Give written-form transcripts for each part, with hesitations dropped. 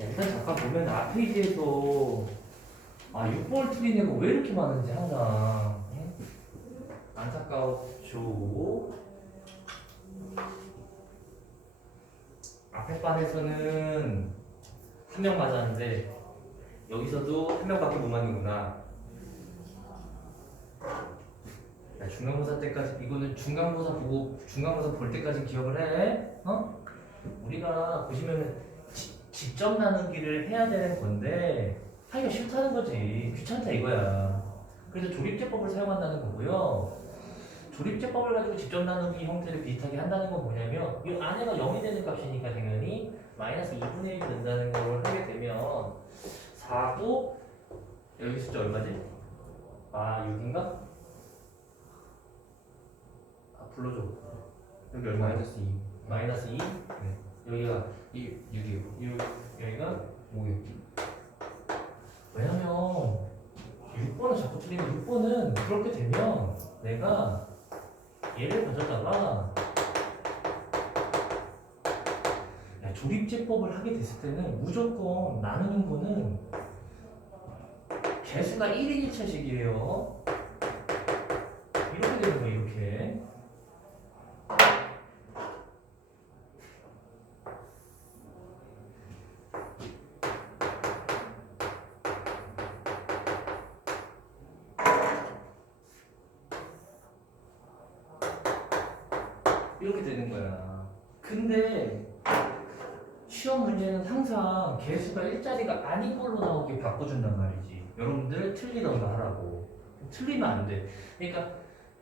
일단 잠깐 보면 앞페이지에서 6번을 틀린 애가 왜 이렇게 많은지 항상 안타까웠죠. 앞에 반에서는 한 명 맞았는데 여기서도 한 명밖에 못 맞는구나. 야, 중간고사 때까지 이거는 중간고사 보고 중간고사 볼 때까지 기억을 해. 우리가 보시면은 직접 나누기를 해야 되는 건데 하기가 싫다는 거지. 귀찮다 이거야. 그래서 조립제법을 사용한다는 거고요. 조립제법을 가지고 직접 나누기 형태를 비슷하게 한다는 건 뭐냐면 이 안에가 0이 되는 값이니까 당연히 마이너스 2분의 1이 된다는 걸 하게 되면 4고 여기 숫자 얼마지? 6인가? 불러줘. 여기 얼마? 마이너스 2. 마이너스 2? 네. 여기가 6이요. 여기가 5요. 왜냐면 6번을 자꾸 틀리면 6번은 그렇게 되면 내가 얘를 가져다가 조립제법을 하게 됐을 때는 무조건 나누는 거는 개수가 1인 1차식이에요. 이렇게 되는 거예요. 이렇게. 이렇게 되는 거야. 근데 시험 문제는 항상 개수가 일자리가 아닌 걸로 나오게 바꿔준단 말이지. 여러분들 틀리던가 하라고. 틀리면 안 돼. 그러니까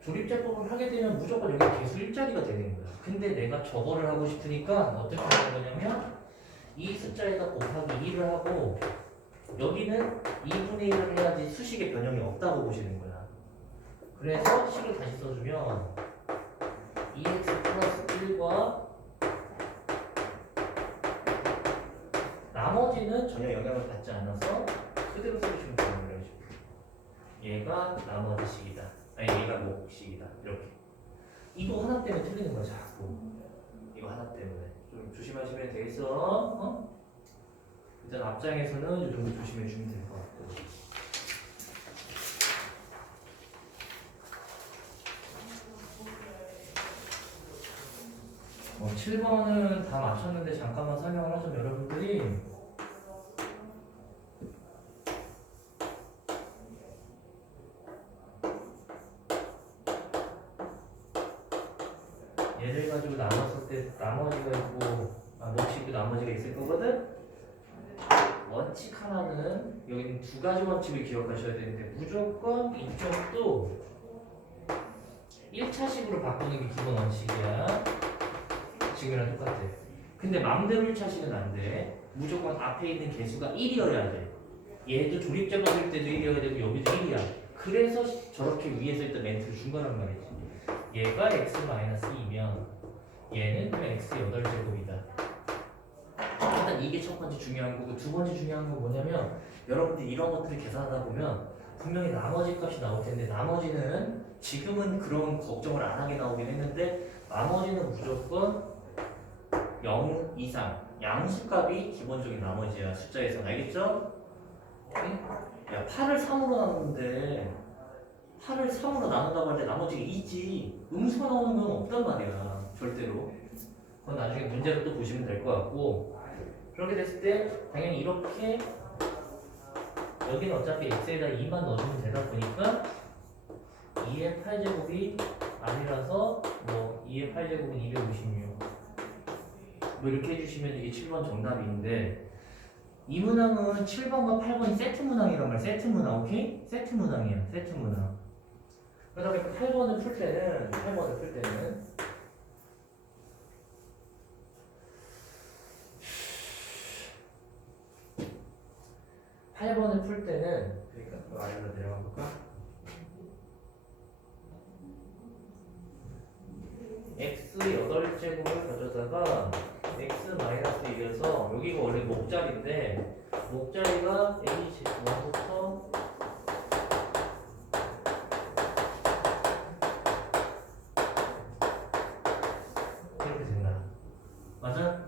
조립제법을 하게 되면 무조건 여기 개수 일자리가 되는 거야. 근데 내가 저거를 하고 싶으니까 어떻게 하는 거냐면 이 숫자에다 곱하기 2를 하고 여기는 2분의 1을 해야지 수식의 변형이 없다고 보시는 거야. 그래서 식을 다시 써주면 2x 플러스 1과 나머지는 전혀 영향을 받지 않아서 그대로 써주시면 되는 거예요. 얘가 나머지식이다. 아니 얘가 목식이다. 이렇게. 이거 하나 때문에 틀리는 거야 자꾸. 이거 하나 때문에. 좀 조심하시면 되겠어. 일단 앞장에서는 이 정도 조심해 주면 될 것 같고. 7번은 다 맞췄는데 잠깐만 설명을 하자면 여러분들이 얘를 가지고 나눴을 때 나머지가 있고 목식도 나머지가 있을 거거든? 원칙 하나는 여기는 두 가지 원칙을 기억하셔야 되는데 무조건 이쪽도 1차식으로 바꾸는 게 기본 원칙이야. 지금이랑 똑같아. 근데 맘대로 1차식은 안 돼. 무조건 앞에 있는 개수가 1이어야 돼. 얘도 조립제 받을 때도 1이어야 되고 여기도 1이야. 그래서 저렇게 위에서 있던 멘트를 준 거란 말이지. 얘가 x-2면 얘는 그냥 x 8제곱이다. 일단 이게 첫 번째 중요한 거고 두 번째 중요한 건 뭐냐면 여러분들이 이런 것들을 계산하다 보면 분명히 나머지 값이 나올 텐데 나머지는 지금은 그런 걱정을 안 하게 나오긴 했는데 나머지는 무조건 0 이상 양수값이 기본적인 나머지야. 숫자에서 알겠죠? 응? 야 8을 3으로 나누는데 8을 3으로 나눈다고 할 때 나머지가 2지 음수가 나오는 건 없단 말이야. 절대로. 그건 나중에 문제로 또 보시면 될 것 같고 그렇게 됐을 때 당연히 이렇게 여기는 어차피 x에다 2만 넣어주면 되다 보니까 2의 8제곱이 아니라서 뭐 2의 8제곱은 256 뭐 이렇게 해주시면 이게 7번 정답인데 이 문항은 7번과 8번이 세트 문항이란 말이야. 세트 문항, 오케이? 세트 문항이야. 세트 문항. 그러다 보니까 8번을 풀 때는 8번을 풀 때는 그러니까 아래로 내려가 볼까? x 8제곱을 가져다가 x-1에서 여기가 원래 목자리인데 목자리가 a-1부터 이렇게 된다. 맞아?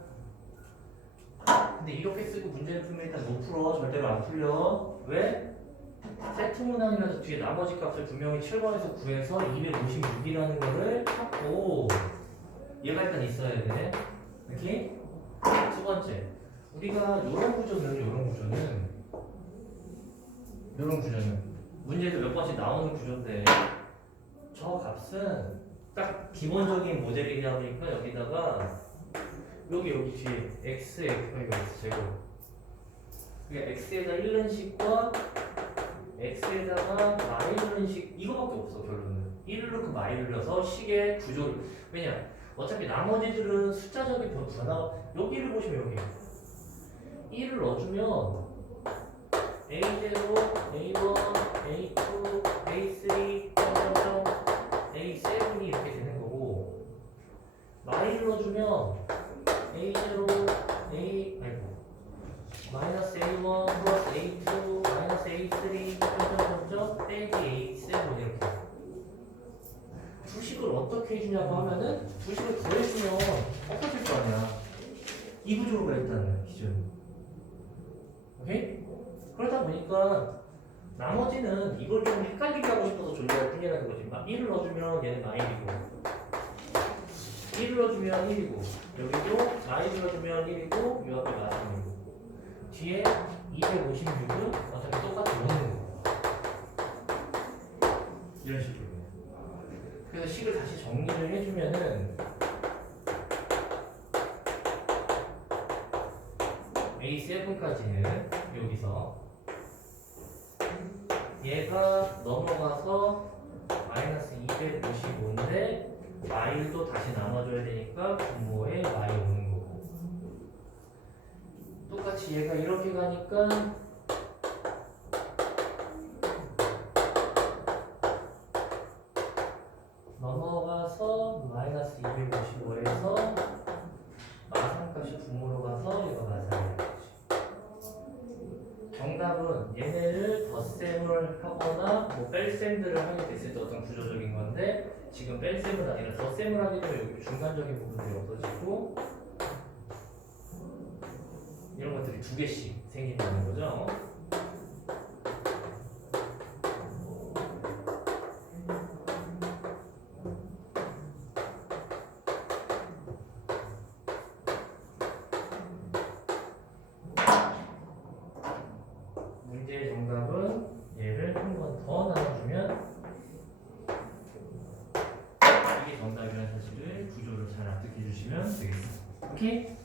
근데 이렇게 쓰고 문제 문제를 풀면 일단 못 풀어. 절대로 안 풀려. 왜? 세트 문항이라서 뒤에 나머지 값을 분명히 7번에서 구해서 256이라는 거를 찾고 얘가 일단 있어야 돼. 이렇게? 두 번째, 우리가 요런 구조는 문제에서 몇 번씩 나오는 구조인데 저 값은 딱 기본적인 모델이다 보니까 여기다가 여기 뒤에 x, 이거 x제곱 그러니까 x에다 1는식과 x에다가 마이너식 이거밖에 없어. 결론은 1을 넣고 마이를 넣어서 식의 구조를 왜냐 어차피 나머지들은 숫자적인 변화 여기를 보시면 여기 1을 넣어주면 A0, A1, A2, A3, A7이 이렇게 되는 거고 마이를 넣어주면 A0, 마이너스 A1 플러스 A2 마이너스 A3 점점점점 빼기 A7 이렇게 두식을 어떻게 해주냐고 하면은 두식을 더해주면 똑같을 거 아니야. 이 구조가 일단은 기준. 오케이? 그러다 보니까 나머지는 이걸 좀 헷갈리게 하고 싶어서 존재할 뿐이라는 거지. 1을 넣어주면 얘는 마일이고 1을 넣어주면 1이고 여기도 마일을 넣어주면 1이고 이 앞에 마일이고 뒤에 256은 어차피 똑같이 오는 거고 이런 식으로. 그래서 식을 다시 정리를 해주면은 A7까지는 여기서 얘가 넘어가서 마이너스 255인데 마일도 다시 나눠줘야 되니까 분모에 마이 오는 거고 똑같이 얘가 이렇게 가니까 넘어가서 마이너스 255에서 마상값이 분모로 가서 얘가 마상이 되지. 정답은 얘네를 덧셈을 하거나 뭐 뺄셈들을 하게 됐을 때 어떤 구조적인 건데 지금 뺄셈은 아니라 덧셈을 하게 되면 여기 중간적인 부분들이 없어지고 이런 것들이 두 개씩 생긴다는 거죠. 문제의 정답은 얘를 한 번 더 나눠주면 이게 정답이라는 사실을 구조를 잘 납득해 주시면 되겠습니다. 오케이?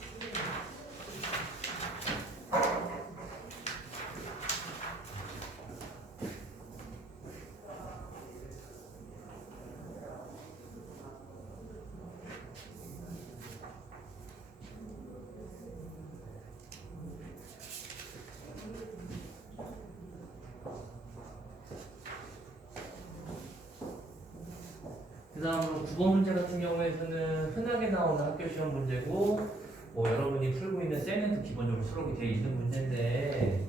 그 다음으로 9번 문제 같은 경우에는 흔하게 나오는 학교 시험 문제고 뭐 여러분이 풀고 있는 쌤에도 기본적으로 수록이 되어 있는 문제인데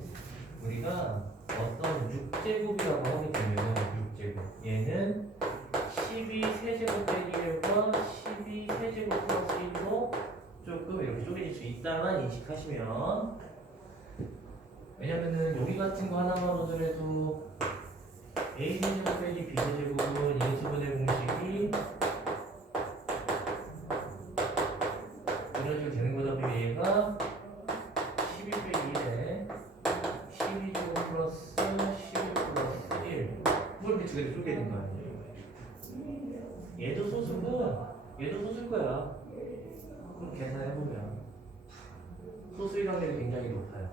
우리가 어떤 6제곱이라고 하게 되면 6제곱 얘는 12 세제곱 빼기 1과 12 세제곱 플러스 1로 조금 이렇게 쪼개질 수 있다만 인식하시면 왜냐면은 여기 같은 거 하나만 보더라도 A제곱 빼기 B제곱은 인수분해 공식이 이런 식으로 되는 거다 보니 얘가 12 빼기 1에 12제곱 플러스 12 플러스 1 뭐 이렇게 두 개를 쪼개는 거 아니에요. 얘도 소수고 얘도 소수일 거야. 그럼 계산해보면 소수일 확률이 굉장히 높아요.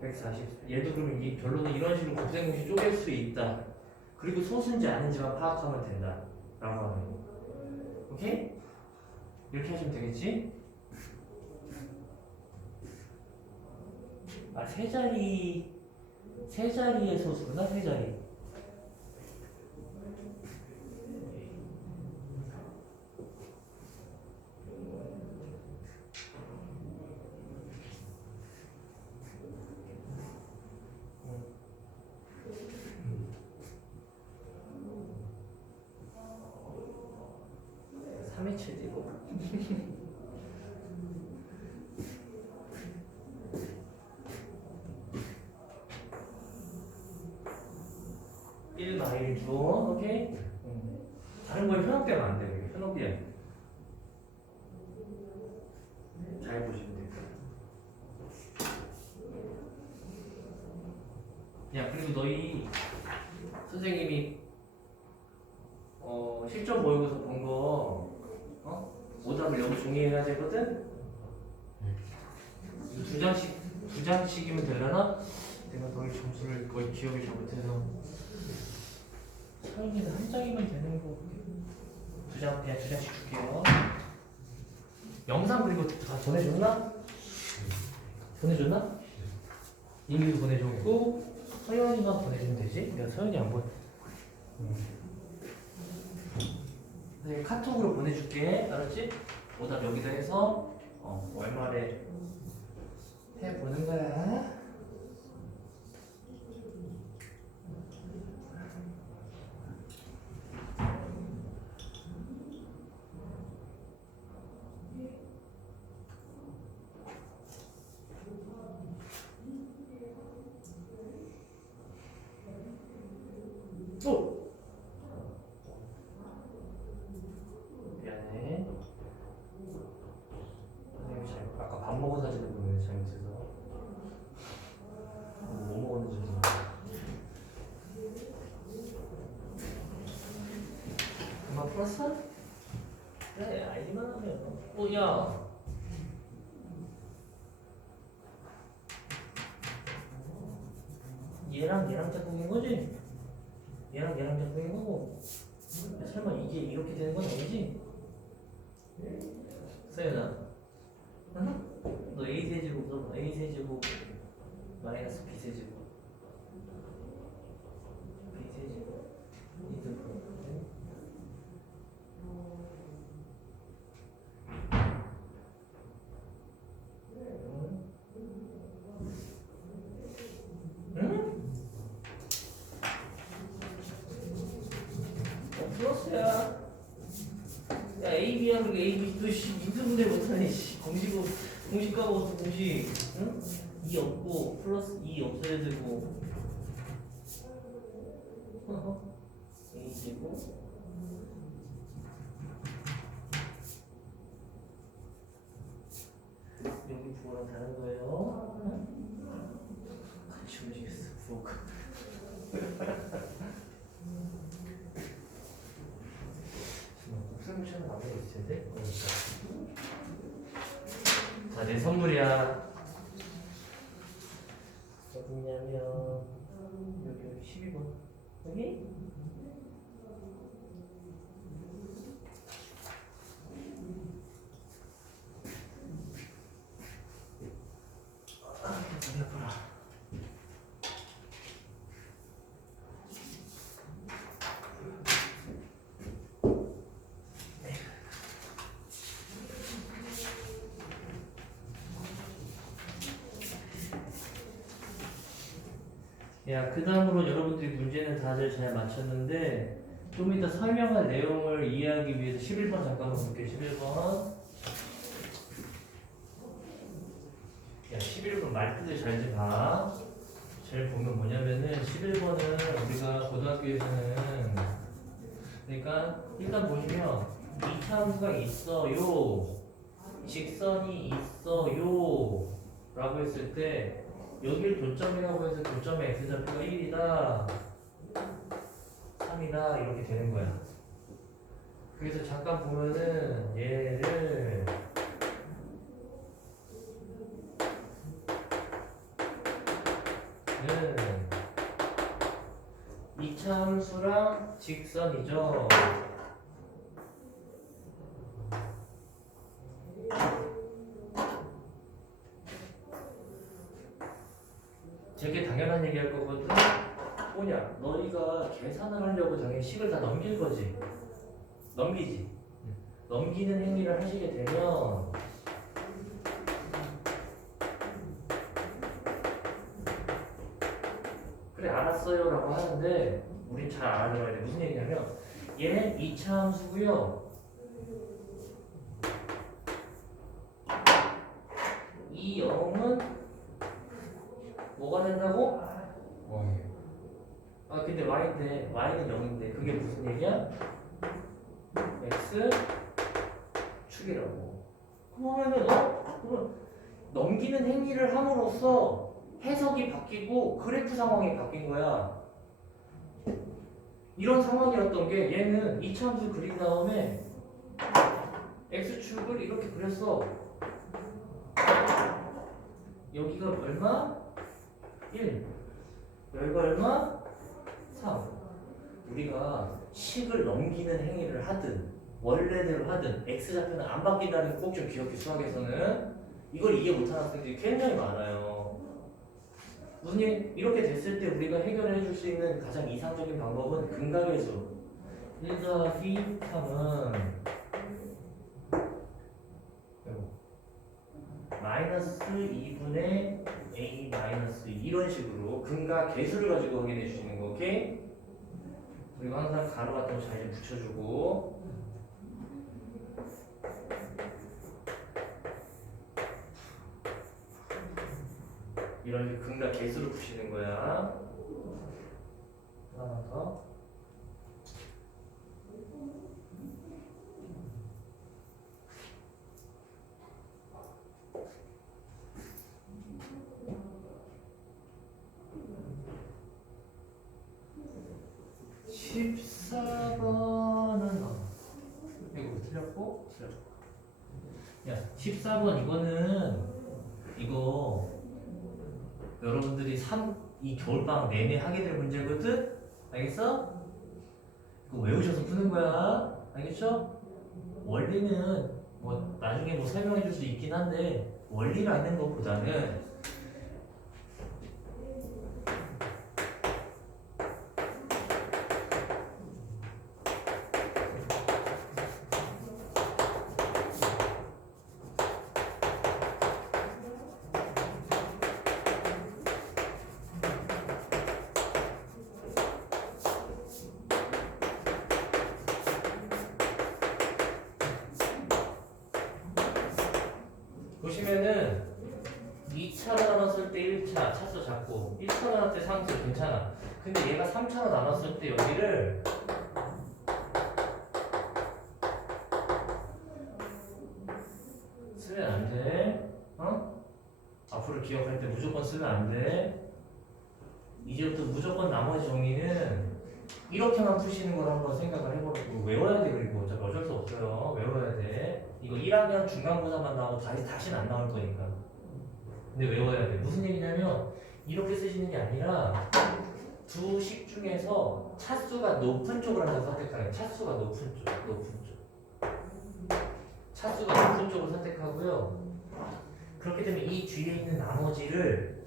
140. 얘도 그러면 이 결론은 이런 식으로 곱셈공식 쪼갤 수 있다. 그리고 소수인지 아닌지만 파악하면 된다. 라고 하는 거. 오케이? 이렇게 하시면 되겠지? 아, 세 자리의 소수구나, 세 자리. 다른 거에 현혹되면 안 돼요. 현혹이 아니에요. 잘 보시면 돼요. 야, 그리고 너희 선생님이 실전 모의고사 본 거 오답을 여기 종이에 해야 되거든? 이거 두 장씩이면 되려나? 내가 너희 점수를 거의 기억을 잘못해서 서영이는 한 장이면 되는 거 그냥 두 장씩 줄게요. 영상 그리고 다 보내줬나? 보내줬나? 이미도 보내줬고 서영이만 보내주면 되지? 내가 서영이 안 보내. 네, 카톡으로 보내줄게. 알았지? 오답 여기다 해서 월말에 해보는 거야. 또! 미안해. 선생님이 아까 밥 먹은 사진을 보내네, 잘못해서. 뭐 먹었는지 모르겠어. 그만 풀었어? 그래, 알기만 하면. 야! 얘랑 짝꿍인 거지? 얘랑 짝꿍인 거고. 야, 설마 이게 이렇게 되는 건 아니지? 서연아, 너 A 세제곱 써봐. A 세제곱 마이너스 B 세제곱 B 세제곱 이등분. 응? 플러스야. 야, A, B야. 그리고 A, B 또 인수분해 못하니 공식 까먹었어. 공식. 응? 2 없고 플러스 2 없어야 되고 A 제곱 여기 부호랑 다른 거예요. 같이 움직였어. 부호가. 곱셈무시하는 나무가 있을 텐데. 자, 내 선물이야. 어디냐면 여기 12번 여기? 야, 그 다음으로 여러분들이 문제는 다들 잘 맞췄는데 좀 이따 설명할 내용을 이해하기 위해서 11번 잠깐만 볼게요. 11번. 야, 11번 말투를 잘 좀 봐. 잘 보면 뭐냐면은 11번은 우리가 고등학교에서는 그러니까 일단 보시면 이차함수가 있어요, 직선이 있어요 라고 했을 때 여길 교점이라고 해서 교점의 x좌표가 1이다 3이다 이렇게 되는 거야. 그래서 잠깐 보면은 얘를 이차함수랑 직선이죠. 되게 당연한 얘기 할 거거든. 뭐냐, 너희가 계산을 하려고 당연히 식을 다 넘길 거지. 넘기지. 넘기는 행위를 하시게 되면 그래 알았어요 라고 하는데 우린 잘 알아들어야 돼. 무슨 얘기냐면 얘는 2차 함수고요, 이 0은 뭐가 된다고? 아 근데 y인데 y는 0인데 그게 무슨 얘기야? x 축이라고. 그러면은 그럼 넘기는 행위를 함으로써 해석이 바뀌고 그래프 상황이 바뀐 거야. 이런 상황이었던 게 얘는 이차함수 그린 다음에 x축을 이렇게 그렸어. 여기가 얼마? 1. 여기가 얼마? 3. 우리가 식을 넘기는 행위를 하든 원래대로 하든 x좌표는 안 바뀐다는 거 꼭 좀 기억해. 수학에서는 이걸 이해 못하는 학생들이 굉장히 많아요. 무슨 일? 이렇게 됐을 때 우리가 해결해 줄 수 있는 가장 이상적인 방법은 근각의수 1 더하기 3은 마이너스 2분의 a 마이너스 2 이런 식으로 근각 계수를 가지고 확인해 주시는 거. 오케이? 그리고 항상 가로 같은 거 잘 좀 붙여주고 이런 식으로 근각 계수를 푸시는 거야. 하나만 더. 이거 틀렸고 야 14번 이거는 이거 여러분들이 이 겨울방학 내내 하게 될 문제거든? 알겠어? 이거 외우셔서 푸는 거야. 알겠죠? 원리는 뭐 나중에 뭐 설명해 줄 수 있긴 한데 원리라는 것보다는 보시면은 2차로 나눴을 때 1차 차수 작고 1차로 나눴을 때 상수 괜찮아. 근데 얘가 3차로 나눴을 때 여기를 쓰면 안 돼. 어? 앞으로 기억할 때 무조건 쓰면 안 돼. 이제부터 무조건 나머지 정리는 이렇게만 푸시는 걸 한번 생각을 해보고 외워야 돼. 그리고 어차피 어쩔 수 없어요. 외워야 돼. 이거 1학년 중간고사만 나오고 다시는 안 나올 거니까. 근데 외워야 돼. 무슨 얘기냐면 이렇게 쓰시는 게 아니라 두 식 중에서 차수가 높은 쪽을 항상 선택하는 거예요. 차수가 높은 쪽. 차수가 높은 쪽을 선택하고요. 그렇기 때문에 이 뒤에 있는 나머지를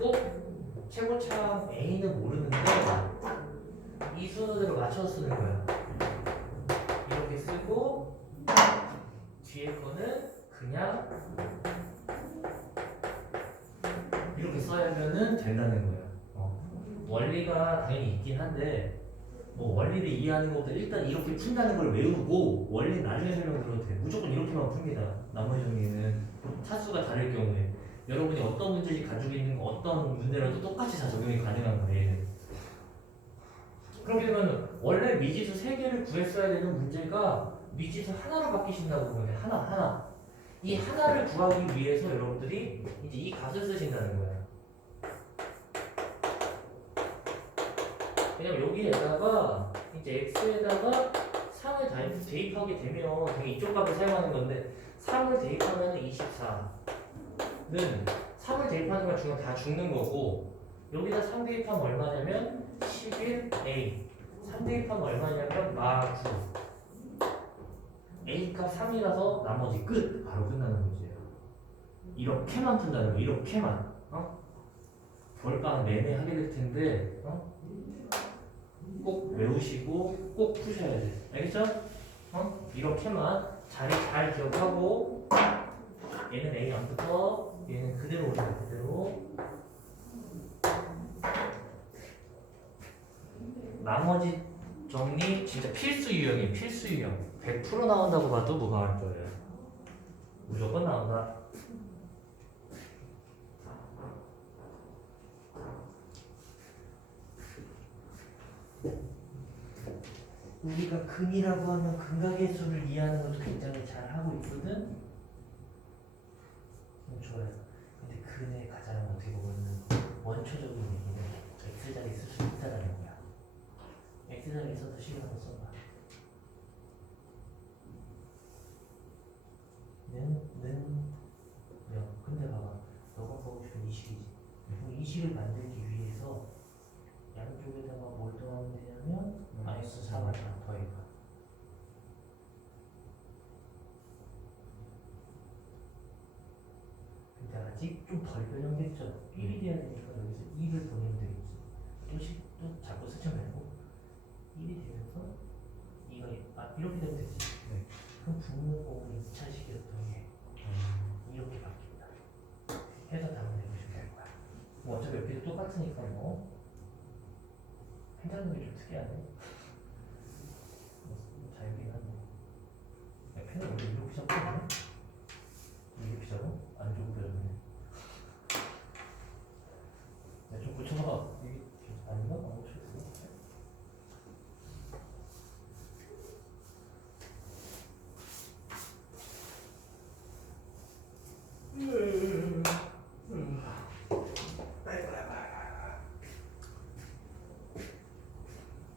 꼭 최고차항 A는 모르는데 이 순서대로 맞춰서 쓰는 거야. 이렇게 쓰고 뒤에 거는 그냥 이렇게 써야면은 된다는 거야. 원리가 당연히 있긴 한데 뭐 원리를 이해하는 것보다 일단 이렇게 푼다는 걸 외우고 원리 나중에 설명 들어도 돼. 무조건 이렇게만 풉니다. 나머지 정리는 차수가 다를 경우에 여러분이 어떤 문제를 가지고 있는 어떤 문제라도 똑같이 다 적용이 가능한 거예요. 그렇게 되면 원래 미지수 3개를 구했어야 되는 문제가 미지수 하나로 바뀌신다고 보면 하나. 이 하나를 구하기 위해서 여러분들이 이제 이 값을 쓰신다는 거예요. 왜냐면 여기에다가 이제 x에다가 3을 대입하게 되면 되게 이쪽 값을 사용하는 건데 3을 대입하면 24는 3을 대입하는 건 중간 다 죽는 거고 여기다 3 대입하면 얼마냐면 11a 3 대입하면 얼마냐면 49 A값 3이라서 나머지 끝! 바로 끝나는 문제예요. 이렇게만 푼다는 거 이렇게만 겨울방학 내내 하게 될 텐데 꼭 외우시고 꼭 푸셔야 돼. 알겠죠? 이렇게만 자리 잘 기억하고 얘는 A 안 붙어 얘는 그대로 올려 그대로 나머지 정리 진짜 필수 유형이에요. 필수 유형 100% 나온다고 봐도 무방할 거예요. 무조건 나온다. 우리가 근이라고 하면 근각의 수를 이해하는 것도 굉장히 잘 하고 있거든. 좋아요. 근데 근의 가장 어떻게 보면 원초적인 얘기는 x자리 쓸 수 있다라는 거야. x자리 써서 식을 한번 써봐. 야, 근데 봐봐. 너가 보고 싶은 이 식이지. 이 식을 만들기 위해서 양쪽에다가 뭘 더하면 되냐면 마이너스 4만 더해봐. 근데 아직 좀 덜 변형됐죠. 1이 돼야 되니까 여기서 2를 보내면 되겠지. 또 자꾸 쓰지 말고 1이 되면서 2가 이렇게 되면 되지. 네. 그럼 분모 곱을 2차식이라 더해. 이렇게 바뀐다. 해서 답을 내보시면 될 거야. 뭐 어차피 옆에도 똑같으니까 뭐 한자는 게 좀 특이하네. 자유긴 하네. 야, 펜을 원래 이렇게 잡거든? 이렇게 잡아? 안 좋고 그러네. 야, 좀 고쳐봐. 이게 아닌가? 안 고쳐졌어.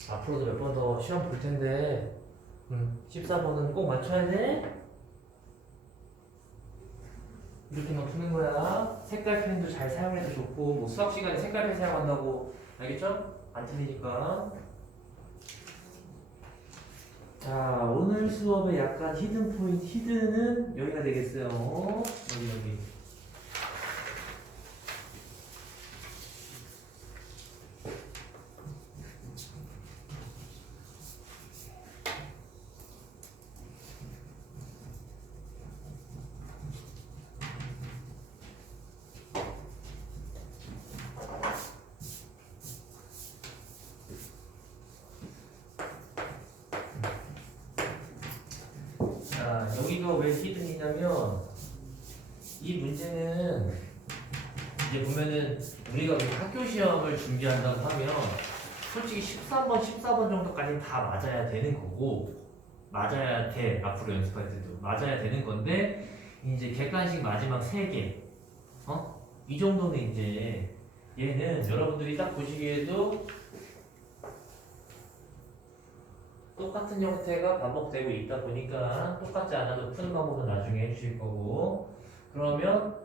앞으로도 몇 번 더 시험 볼 텐데 14번은 꼭 맞춰야 돼. 이렇게만 푸는 거야. 색깔 펜도 잘 사용해도 좋고 뭐 수학 시간에 색깔 펜 사용한다고 알겠죠? 안 틀리니까. 자, 오늘 수업의 약간 히든 포인트, 히든은 여기가 되겠어요. 여기. 자, 여기가 왜 히든이냐면 이 문제는 이제 보면은 우리가 학교 시험을 준비한다고 하면 솔직히 13번, 14번 정도까지는 다 맞아야 되는 거고 맞아야 돼. 앞으로 연습할 때도 맞아야 되는 건데 이제 객관식 마지막 3개 이 정도는 이제 얘는 여러분들이 딱 보시기에도 똑같은 형태가 반복되고 있다 보니까 똑같지 않아도 푸는 방법은 나중에 해주실 거고 그러면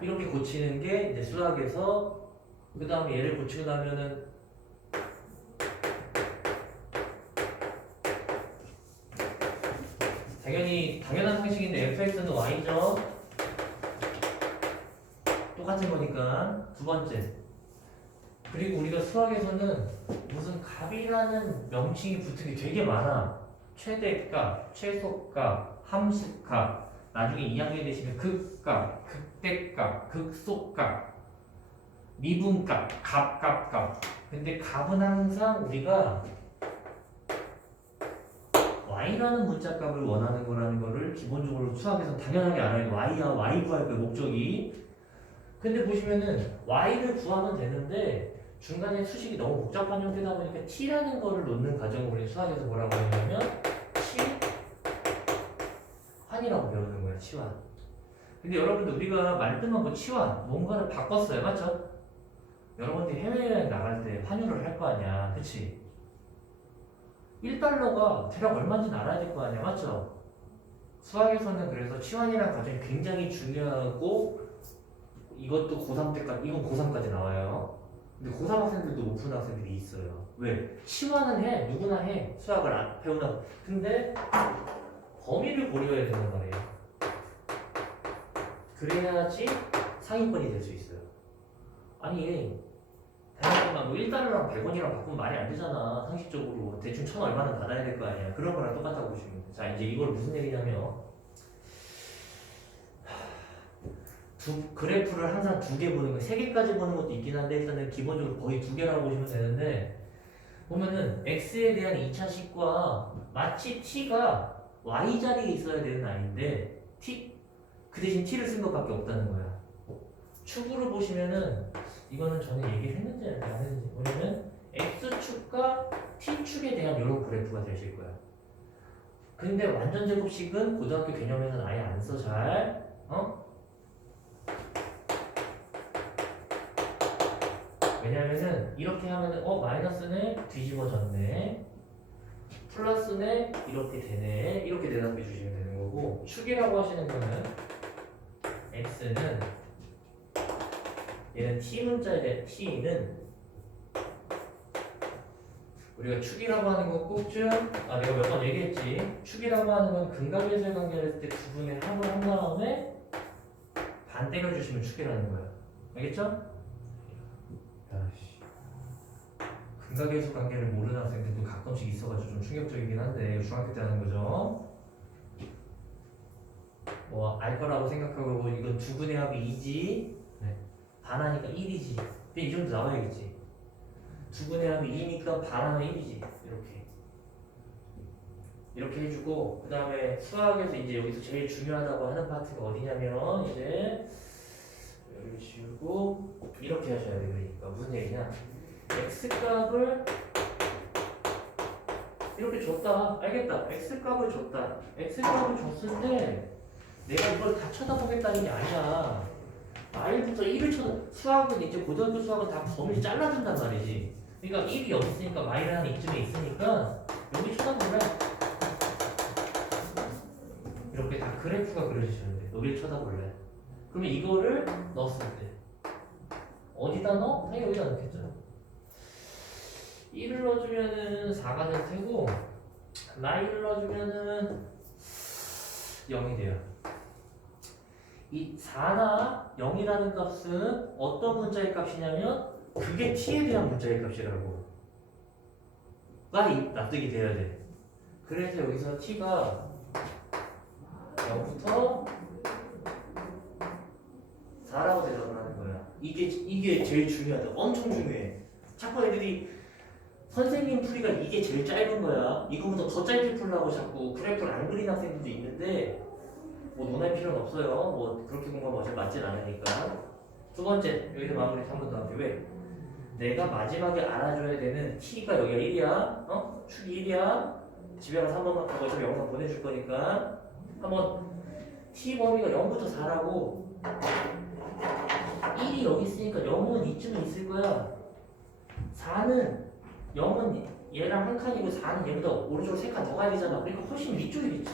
이렇게 고치는 게 이제 수학에서 그 다음에 얘를 고치고 나면은 당연한 상식인데 fx는 y죠. 똑같은 거니까. 두 번째, 그리고 우리가 수학에서는 무슨 값이라는 명칭이 붙은 게 되게 많아. 최대값, 최소값, 함수값, 나중에 2학년 되시면 극값, 극대값, 극소값, 미분값, 값. 근데 값은 항상 우리가 y라는 문자값을 원하는 거라는 거를 기본적으로 수학에서 당연하게 알아야 돼. y 구할 거예요, 목적이. 근데 보시면은 y를 구하면 되는데 중간에 수식이 너무 복잡한 형태다 보니까 t라는 거를 놓는 과정을 우리 수학에서 뭐라고 하냐면 치환이라고 배우는 거예요. 치환. 근데 여러분들 우리가 말뜻만 뭐 치환 뭔가를 바꿨어요. 맞죠? 여러분들이 해외여행 나갈 때 환율을 할 거 아니야. 그치? 1달러가 대략 얼마인지는 알아야 될 거 아니야. 맞죠? 수학에서는 그래서 치환이라는 과정이 굉장히 중요하고 이것도 고3 때까지, 이건 고3까지 나와요. 근데 고3 학생들도 못 푸는 학생들이 있어요. 왜? 치환은 해. 누구나 해. 수학을 배우나. 근데 범위를 고려해야 되는 말이에요. 그래야지 상위권이 될 수 있어요. 아니, 대학교만 뭐 1달러랑 100원이랑 바꾸면 말이 안 되잖아. 상식적으로. 대충 1,000 얼마는 받아야 될 거 아니야. 그런 거랑 똑같다고 보시면 돼. 자, 이제 이걸 무슨 얘기냐면 그래프를 항상 2개 보는 거예요. 3개까지 보는 것도 있긴 한데 일단은 기본적으로 거의 2개라고 보시면 되는데 보면은 x에 대한 2차식과 마치 t가 y자리에 있어야 되는 아이인데 그 대신 t를 쓴 것밖에 없다는 거야. 축으로 보시면은 이거는 전에 얘기를 했는지 안 했는지. 뭐냐면 x축과 t축에 대한 이런 그래프가 되실 거야. 근데 완전 제곱식은 고등학교 개념에서는 아예 안 써 잘. 왜냐면은 이렇게 하면은 마이너스네 뒤집어졌네. 플러스네 이렇게 되네. 이렇게 대답해 주시면 되는 거고, 축이라고 하시는 거는 x는 얘는 t 문자에 t는 우리가 축이라고 하는 건 꼭좀 내가 몇 번 얘기했지. 축이라고 하는 건 근각예술 관계를 했을 때 두 분의 합을 한 다음에 반 때려주시면 축이라는 거야. 알겠죠? 야씨, 근각예술 관계를 모르는 학생들도 가끔씩 있어가지고 좀 충격적이긴 한데 중학교 때 하는 거죠. 뭐 알 거라고 생각하고 이건 두 분의 합이 2지, 반하니까 1이지. 근데 이 정도 나와야겠지. 두 분의 합이 2니까 반하면 1이지. 이렇게 해주고, 그 다음에 수학에서 이제 여기서 제일 중요하다고 하는 파트가 어디냐면 이제 여기를 지우고 이렇게 하셔야 돼. 그러니까 무슨 얘기냐? x값을 이렇게 줬다. 알겠다. x값을 줬다. x값을 줬을 때 내가 이걸 다 쳐다보겠다는 게 아니야. y부터 1을 수학은 이제 고등학교 수학은 다 범위를 잘라준단 말이지. 그러니까 1이 여기 있으니까 y를 한 이쯤에 있으니까 여기 쳐다보래. 이렇게 다 그래프가 그려지셔야 돼. 여기를 쳐다볼래. 그러면 이거를 넣었을 때 어디다 넣어? 당연히 여기다 넣겠죠. 1을 넣어주면은 4가 될 테고, y를 넣어주면은 0이 돼요. 이 4나 0이라는 값은 어떤 문자의 값이냐면 그게 t에 대한 문자의 값이라고. 가 납득이 돼야 돼. 그래서 여기서 t가 0부터 4라고 대답을 하는 거야. 이게 제일 중요하다. 엄청 중요해. 자꾸 애들이 선생님 풀이가 이게 제일 짧은 거야. 이거보다 더 짧게 풀라고 자꾸 그래프를 안 그린 학생들도 있는데 뭐 논할 필요는 없어요. 뭐 그렇게 공부하면 어차피 맞진 않으니까. 두 번째, 여기서 마무리 한 번 더 할게요. 왜? 내가 마지막에 알아줘야 되는 t가 여기가 1이야. 축이 1이야. 집에 가서 한 번만 보고 어차피 영상 보내줄 거니까 한번 t 범위가 0부터 4라고. 1이 여기 있으니까 0은 이쯤에 있을 거야. 4는 0은 얘랑 한 칸이고 4는 얘보다 오른쪽으로 3칸 더 가야 되잖아. 그러니까 훨씬 위쪽이겠지.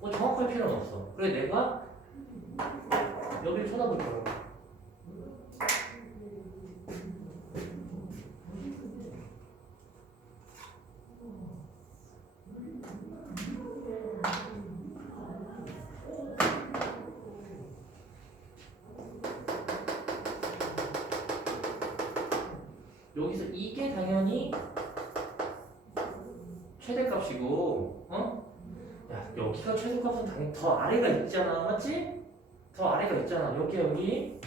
뭐 정확할 필요는 없어. 그래 내가 여기를 쳐다볼 거야. 여기서 이게 당연히 최대값이고, 야, 여기가 최소값은 당연히 더 아래가 있잖아. 맞지? 더 아래가 있잖아. 여기.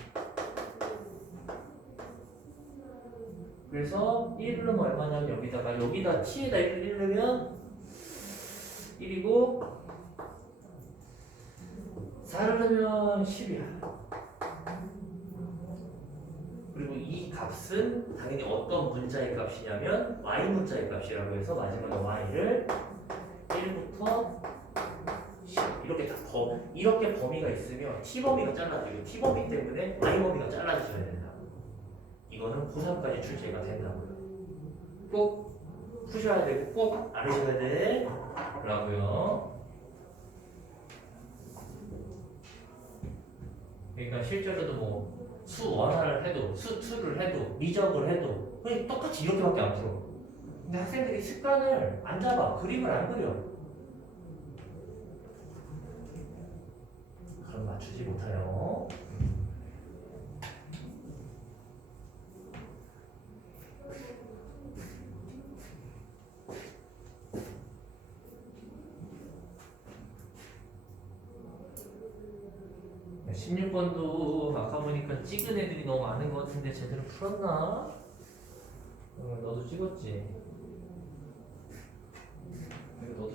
그래서 1을 넣으면 얼마냐면 여기다 t에다 1을 넣으면 1이고 4를 넣으면 10이야. 그리고 이 값은 당연히 어떤 문자의 값이냐면 y 문자의 값이라고 해서 마지막에 y를 1부터 10 이렇게 범위가 있으면 t 범위가 잘라지고 t 범위 때문에 y 범위가 잘라져야 된다. 이거는 고3까지 출제가 된다고요. 꼭 푸셔야 되고 꼭 알으셔야 돼. 라고요. 그러니까 실제로도 뭐 수 원화를 해도 수를 해도 미적을 해도 그냥 똑같이 이렇게밖에 안 풀어. 근데 학생들이 습관을 안 잡아. 그림을 안 그려. 그럼 맞추지 못해요. 네, 16번도 아까 보니까 찍은 애들이 너무 많은 것 같은데 제대로 풀었나? 너도 찍었지? 너도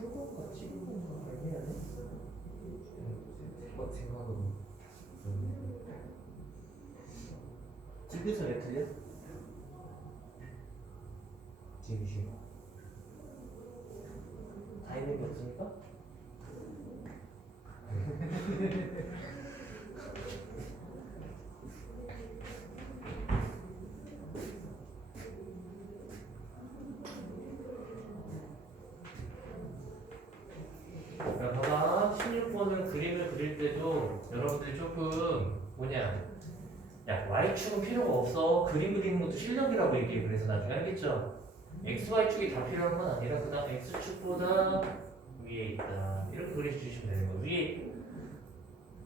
푸는 건가 찍은 건가 애매하네? 생각하거든. 디귿은 왜 틀려? 디귿이 다 있는 게 없으니까? 야, 봐봐. 16번은 그림을 그릴 때도 여러분들이 조금 뭐냐, 야, Y축은 필요가 없어. 그림 그리는 것도 실력이라고 얘기해. 그래서 나중에 알겠죠? X, Y축이 다 필요한 건 아니라 그 다음 X축보다 위에 있다. 이렇게 그려주시면 되는 거예요. 위에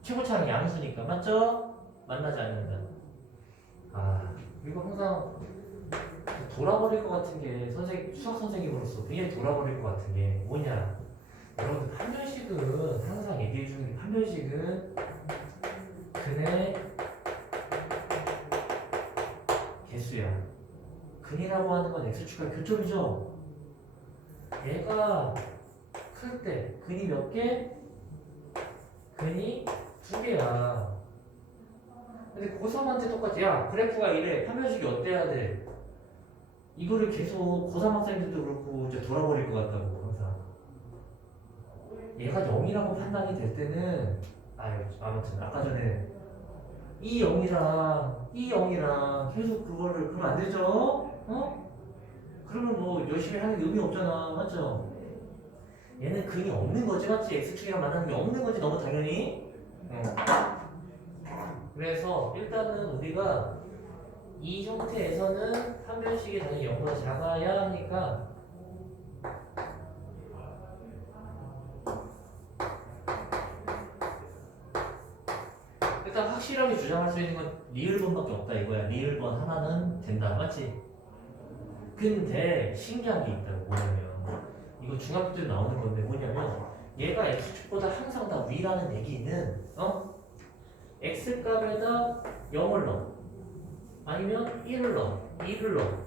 최고차는 양수니까. 맞죠? 만나지 않는다. 아, 이거 항상 돌아버릴 것 같은 게 수학 선생님으로서 굉장히 돌아버릴 것 같은 게 뭐냐. 여러분들 판별식은 항상 얘기해 주는 게 판별식은 근의 개수야. 근이라고 하는 건 x축과 교점이죠. 얘가 클 때 근이 몇 개? 근이 2개야. 근데 고3한테 똑같이 야 그래프가 이래 판별식이 어때야 돼? 이거를 계속 고3 학생들도 그렇고 이제 돌아버릴 것 같다고 항상. 얘가 0이라고 판단이 될 때는 아무튼 아까 전에 이 0이랑 계속 그거를 그러면 안 되죠? 어? 그러면 뭐 열심히 하는 게 의미 없잖아. 맞죠? 얘는 근이 없는 거지. 맞지? x축이랑 만나는 게 없는 거지. 너무 당연히. 그래서 일단은 우리가 이 형태에서는 판별식이 당연히 0보다 작아야 하니까 일단 확실하게 주장할 수 있는 건 리을번밖에 없다 이거야. 리을번 하나는 된다. 맞지? 근데 신기한 게 있다고. 뭐냐면 이거 중학교 때 나오는 건데 뭐냐면 얘가 x축보다 항상 다 위라는 얘기는 x값에다 0을 넣어 아니면 1을 넣어 2를 넣어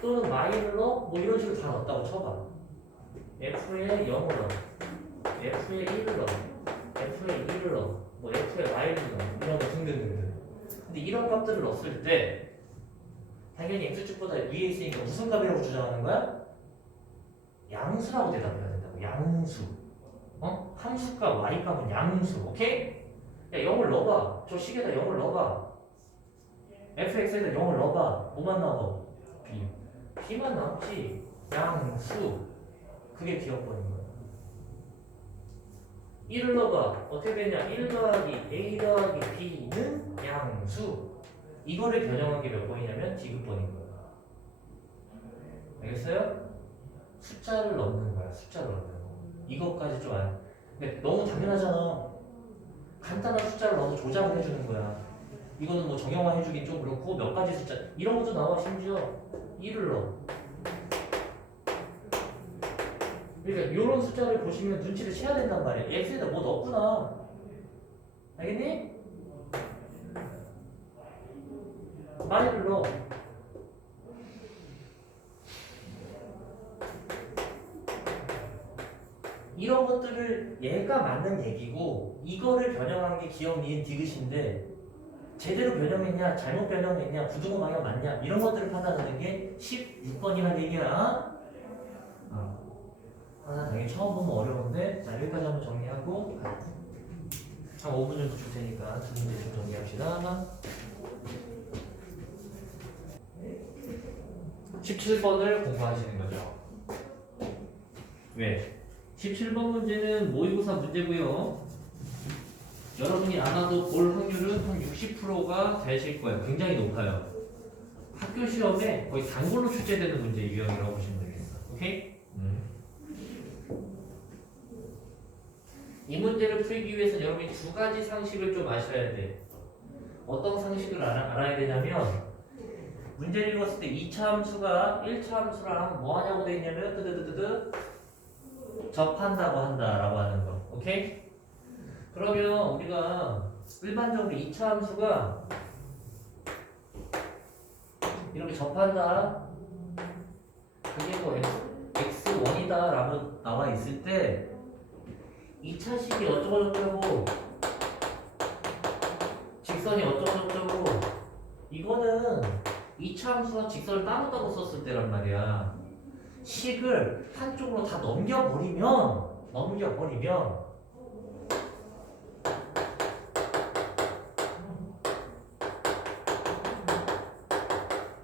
또는 마이너를 넣어 뭐 이런 식으로 다 넣었다고 쳐봐. f에 0을 넣어 f에 1을 넣어 f에 2를 넣어 뭐 f에 마이너를 넣어 이런 거 등등등등. 근데 이런 값들을 넣었을 때 당연히 x축보다 위에 있으니까 무슨 값이라고 주장하는 거야? 양수라고 대답해야 된다고. 양수. 함수값 y값은 양수. 오케이? 야 0을 넣어봐. 저 식에다 0을 넣어봐. fx에다 0을 넣어봐. 뭐만 나와? b. b만 남지. 양수. 그게 기억번인 거야. 1을 넣어봐. 어떻게 되냐? 1 더하기 a 더하기 b는 양수. 이거를 변형한 게 몇 번이냐면 디귿번인 거야. 알겠어요? 숫자를 넣는 거야. 숫자를 넣는 거. 이것까지 좀 알. 근데 너무 당연하잖아. 간단한 숫자를 넣어서 조작을 해주는 거야. 이거는 뭐 정형화 해주긴 좀 그렇고 몇 가지 숫자 이런 것도 나와. 심지어 1을 넣어. 그러니까 이런 숫자를 보시면 눈치를 채야 된단 말이야. x에다 뭐 넣었구나. 알겠니? 마이를 넣어. 이런 것들을 얘가 맞는 얘기고 이거를 변형한 게 기억, 니은, 디귿인데 제대로 변형했냐 잘못 변형했냐 부등호 방향 맞냐 이런 것들을 판단하는 게 16번이라는 얘기야. 하나 당연히 처음 보면 어려운데 자 여기까지 한번 정리하고 한 5분 정도 줄 테니까 두 문제 좀 정리합시다. 17번을 공부하시는 거죠. 왜? 17번 문제는 모의고사 문제고요. 여러분이 아마도 볼 확률은 한 60%가 되실 거예요. 굉장히 높아요. 학교 시험에 거의 단골로 출제되는 문제 유형이라고 보시면 되겠어. 오케이? 이 문제를 풀기 위해서는 여러분이 두 가지 상식을 좀 아셔야 돼. 어떤 상식을 알아야 되냐면 문제를 읽었을 때 2차 함수가 1차 함수랑 뭐 하냐고 돼 있냐면 뜨드드드드 접한다고 한다라고 하는 거. 오케이? 그러면 우리가 일반적으로 2차 함수가 이렇게 접한다. 그게 뭐 x1이다 라고 나와 있을 때 2차식이 어쩌고저쩌고 직선이 어쩌고저쩌고 이거는 2차 함수와 직선을 따로따로 썼을 때란 말이야. 식을 한쪽으로 다 넘겨버리면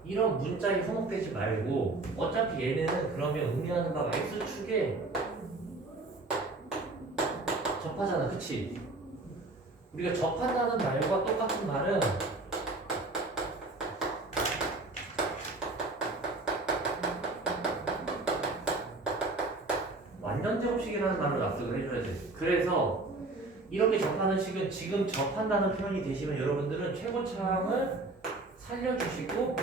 이런 문자에 현혹되지 말고 어차피 얘는 그러면 의미하는 바가 x축에 접하잖아, 그치? 우리가 접한다는 말과 똑같은 말은 완전 제곱식이라는 말로 납득을 해줘야 돼. 그래서 이렇게 접하는 식은 지금 접한다는 표현이 되시면 여러분들은 최고차항을 살려주시고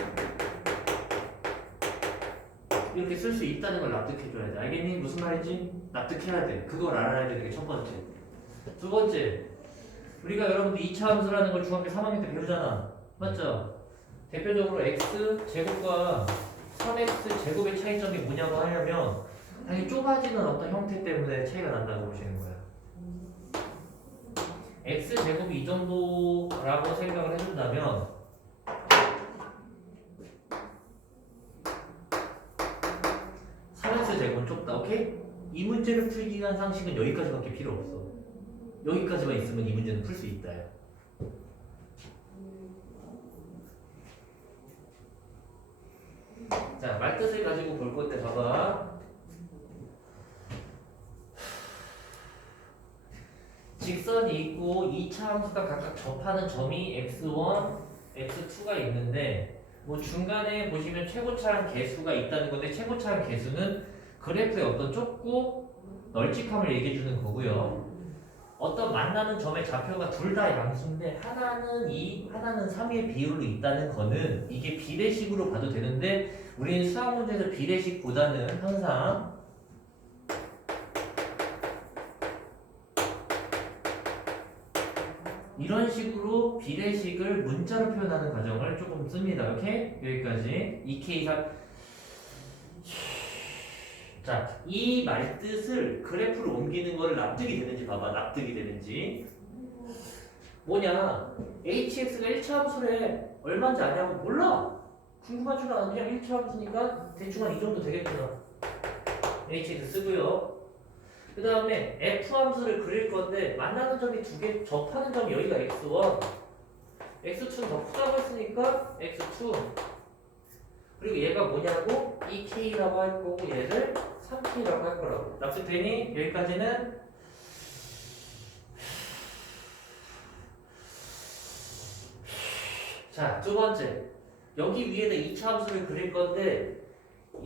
이렇게 쓸 수 있다는 걸 납득해줘야 돼. 알겠니? 무슨 말인지 납득해야 돼. 그걸 알아야 되는 게 첫 번째. 두 번째, 우리가 여러분들 2차 함수라는 걸 중학교 3학년 때 배우잖아. 맞죠? 대표적으로 x 제곱과 3x 제곱의 차이점이 뭐냐고 하려면 당연히 좁아지는 어떤 형태 때문에 차이가 난다고 보시는 거야. x 제곱이 이 정도라고 생각을 해준다면 3x 제곱은 좁다. 오케이? 이 문제를 풀기 위한 상식은 여기까지밖에 필요 없어. 여기까지만 있으면 이 문제는 풀 수 있다. 자, 말뜻을 가지고 볼 건데 봐봐. 직선이 있고 2차 함수가 각각 접하는 점이 x1, x2가 있는데 뭐 중간에 보시면 최고차항 개수가 있다는 건데 최고차항 개수는 그래프의 어떤 좁고 널찍함을 얘기해 주는 거고요. 어떤 만나는 점의 좌표가 둘 다 양수인데 하나는 2, 하나는 3의 비율로 있다는 거는 이게 비례식으로 봐도 되는데 우리는 수학 문제에서 비례식보다는 항상 이런 식으로 비례식을 문자로 표현하는 과정을 조금 씁니다. 오케이? 여기까지 2K3. 자, 이 말뜻을 그래프로 옮기는 거를 납득이 되는지 봐봐. 납득이 되는지. 뭐냐? hx가 1차 함수래. 얼마인지 아냐고 몰라. 궁금한 줄 아는 그냥 1차 함수니까 대충 한 이 정도 되겠구나. hx 쓰고요. 그 다음에 f 함수를 그릴 건데 만나는 점이 두 개, 접하는 점이 여기가 x1, x2는 더 크다고 했으니까 x2. 그리고 얘가 뭐냐고 2k라고 할 거고 얘를 3k라고 할 거라고. 납득되니? 여기까지는 자, 두 번째. 여기 위에다 2차 함수를 그릴 건데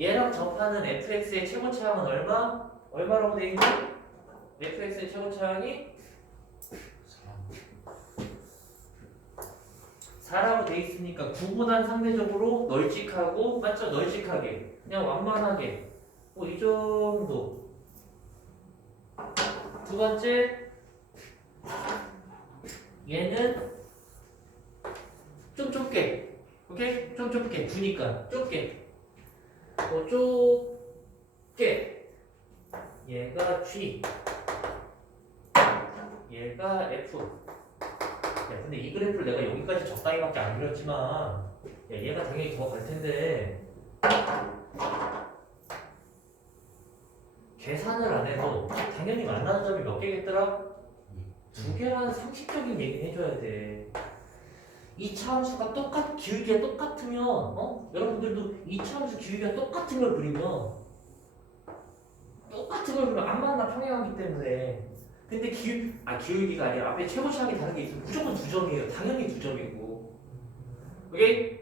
얘랑 접하는 fx의 최고차항은 얼마? 얼마라고 돼 있니? fx의 최고차항이 4라고 돼 있으니까 9보단 상대적으로 널찍하고 맞죠? 널찍하게 그냥 완만하게 뭐 이 정도. 두 번째 얘는 좀 좁게. 오케이? 좀 좁게 9니까 좁게 좁게 얘가 G 얘가 F. 야, 근데 이 그래프를 내가 여기까지 적당히밖에 안 그렸지만 야, 얘가 당연히 더 갈 텐데 계산을 안 해도 당연히 만나는 점이 몇 개겠더라? 두 개라는 상식적인 얘기는 해줘야 돼. 2차 함수가 기울기가 똑같으면 여러분들도 2차 함수 기울기가 똑같은 걸 그리면 안 만나 평행하기 때문에. 근데 기울기가 아니라 앞에 최고차항이 다른 게 있으면 무조건 2점이에요. 당연히 2점이고. 오케이?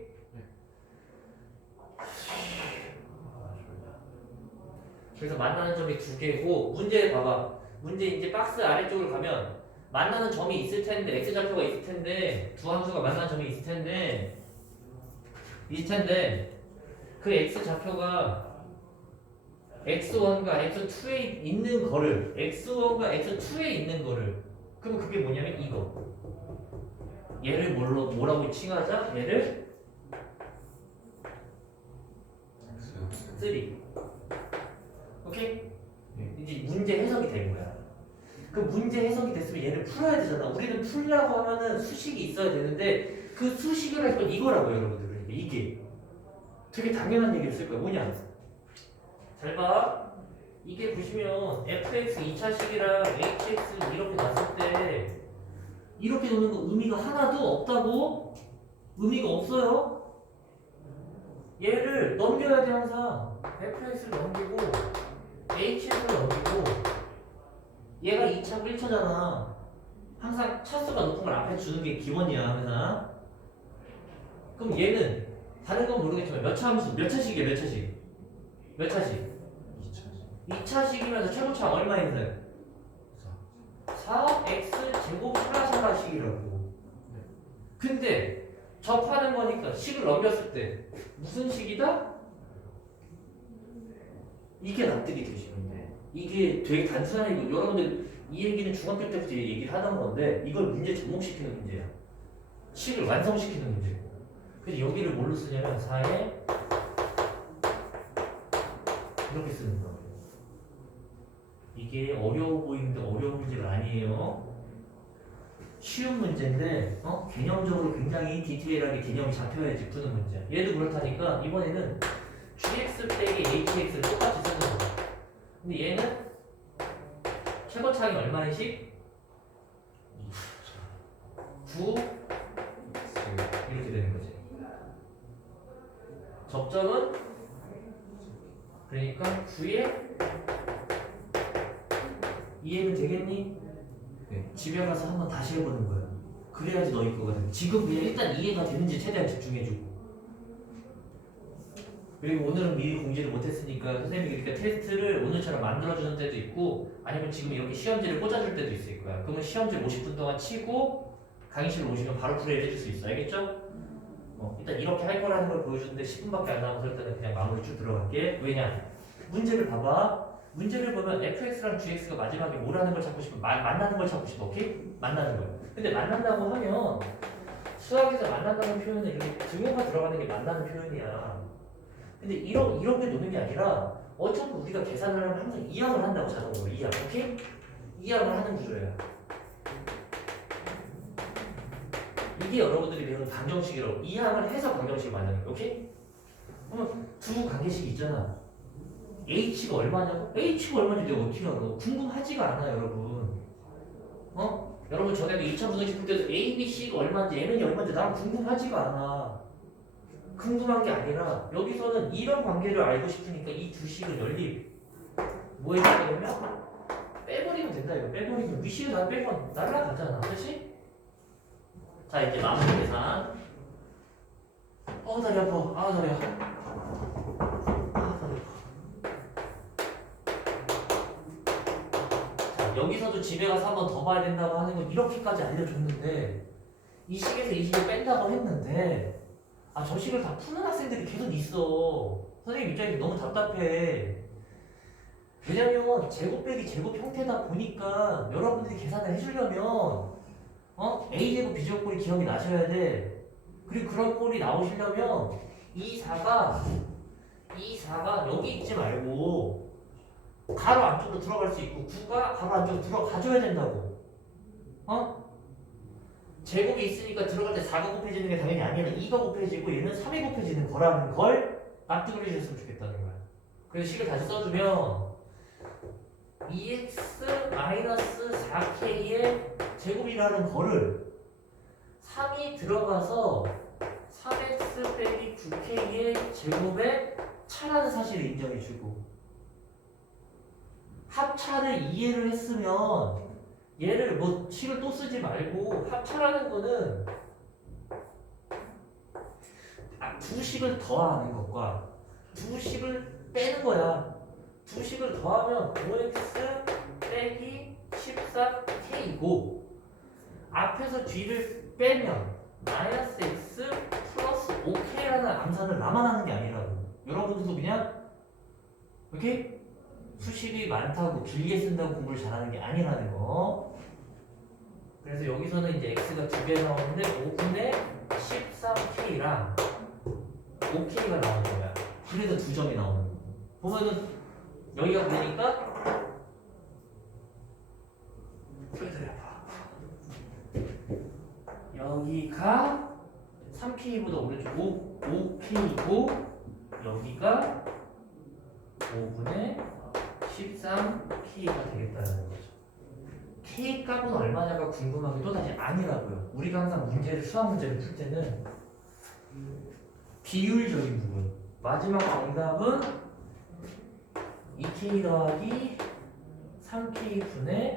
그래서 만나는 점이 두 개고 문제 봐봐. 문제 이제 박스 아래쪽으로 가면 만나는 점이 있을 텐데 x좌표가 있을 텐데 두 함수가 만나는 점이 있을 텐데 그 x좌표가 x1과 x2에 있는 거를 x1과 x2에 있는 거를 그러면 그게 뭐냐면 이거 얘를 뭐라고 칭하자? 얘를 3. 오케이? 이제 문제 해석이 된 거야. 그 문제 해석이 됐으면 얘를 풀어야 되잖아. 우리는 풀려고 하면은 수식이 있어야 되는데 그 수식을 할 건 이거라고요, 여러분들. 그러니까 이게 되게 당연한 얘기를 쓸 거야. 뭐냐? 잘 봐. 이게 보시면 fx 2차식이랑 hx 이렇게 놨을 때 이렇게 놓는 거 의미가 하나도 없다고? 의미가 없어요. 얘를 넘겨야 돼 항상. fx를 넘기고 hx를 넘기고 얘가 2차고 1차잖아. 항상 차수가 높은 걸 앞에 주는 게 기본이야 항상. 그럼 얘는 다른 건 모르겠지만 몇 차 함수? 몇 차식이야 몇 차식? 몇 차식? 2차식이면서 최고차 얼마 있어요? 4x 제곱 샤라샤라식이라고. 근데 접하는 거니까 식을 넘겼을 때 무슨 식이다? 이게 납득이 되시면 돼. 이게 되게 단순한 얘기고 여러분들 이 얘기는 중학교 때부터 얘기를 하던 건데 이걸 문제 접목시키는 문제야. 식을 완성시키는 문제고. 그래서 여기를 뭘로 쓰냐면 4에 이렇게 쓰는 거예요. 이게 어려워 보이는데 어려운 문제가 아니에요. 쉬운 문제인데 개념적으로 굉장히 디테일하게 개념이 잡혀야지 푸는 문제야. 얘도 그렇다니까 이번에는 gx 빼기 hx를 똑같이 쓰는 거야. 근데 얘는 최고차이 얼마의 식? 9 이렇게 되는 거지. 접점은 그러니까 9에 이해는 되겠니? 네. 집에 가서 한번 다시 해보는 거야. 그래야지 너희 거거든. 지금 그냥 일단 이해가 되는지 최대한 집중해주고. 그리고 오늘은 미리 공지를 못했으니까 선생님이 그러니까 테스트를 오늘처럼 만들어주는 때도 있고 아니면 지금 이렇게 시험지를 꽂아줄 때도 있을 거야. 그러면 시험지 50분 동안 치고 강의실로 오시면 바로 풀이를 해줄 수 있어. 알겠죠? 일단 이렇게 할 거라는 걸 보여주는데 10분밖에 안 남아서 일단은 그냥 마무리 쭉 들어갈게. 왜냐? 문제를 봐봐. 문제를 보면 fx랑 gx가 마지막에 뭐라는 걸 찾고 싶어? 만나는 걸 찾고 싶어. 오케이? 만나는 걸. 근데 만난다고 하면 수학에서 만난다는 표현은 이렇게 증오가 들어가는 게 만나는 표현이야. 근데 이렇게 노는 게 아니라 어차피 우리가 계산을 하면 항상 이항을 한다고 자동으로. 이항. 오케이? 이항을 하는 구조야. 이게 여러분들이 배우는 방정식이라고. 이항을 해서 방정식을 만드는 거야. 오케이? 그러면 두 관계식이 있잖아. h가 얼마냐고? h가 얼마인지 내가 어떻게 알아? 궁금하지가 않아 여러분. 여러분 전에도 2차 분석식 풀 때도 a, b, c가 얼마인지 mn이 얼마인지 나는 궁금하지가 않아. 궁금한 게 아니라 여기서는 이런 관계를 알고 싶으니까 이 두 식을 연립 뭐 해야 되냐면 빼버리면 된다. 이거 빼버리면 위식을 다 빼면 날라가잖아. 그렇지? 자 이제 마무리 계산. 다리 아파. 다리 아파. 여기서도 집에 가서 한 번 더 봐야 된다고 하는 건 이렇게까지 알려줬는데 이 식에서 이 식을 뺀다고 했는데 저 식을 다 푸는 학생들이 계속 있어. 선생님 입장에서 너무 답답해. 왜냐면 제곱 빼기 제곱 형태다 보니까 여러분들이 계산을 해주려면 A제곱 B제곱 꼴이 기억이 나셔야 돼. 그리고 그런 꼴이 나오시려면 이 4가 여기 있지 말고 가로 안쪽으로 들어갈 수 있고 9가 가로 안쪽으로 들어가줘야 된다고. 제곱이 있으니까 들어갈 때 4가 곱해지는 게 당연히 아니라 2가 곱해지고 얘는 3이 곱해지는 거라는 걸 납득을 해주셨으면 좋겠다는 거야. 그래서 식을 다시 써주면 2x-4k의 제곱이라는 거를 3이 들어가서 3x 빼기 9k의 제곱의 차라는 사실을 인정해주고 합차를 이해를 했으면 얘를 식을 또 쓰지 말고 합차라는 거는 두 식을 더하는 것과 두 식을 빼는 거야. 두 식을 더하면 5x 빼기 14k이고 앞에서 뒤를 빼면 -x 플러스 5k라는 암산을 나만 하는 게 아니라고. 여러분들도 그냥 이렇게 수식이 많다고 길게 쓴다고 공부를 잘하는 게 아니라는 거. 그래서 여기서는 이제 x가 2개 나오는데 5분의 13k랑 5k가 나오는 거야. 그래서 2점이 나오는 거. 보면은 여기가 되니까 여기가 3K보다 오른쪽 5K이고 여기가 5분의 13K가 되겠다는 거죠. K 값은 얼마냐가 궁금한 게 또다시 아니라고요. 우리가 항상 문제를 수학 문제를 풀 때는 비율적인 부분. 마지막 정답은 2K 더하기 3K분의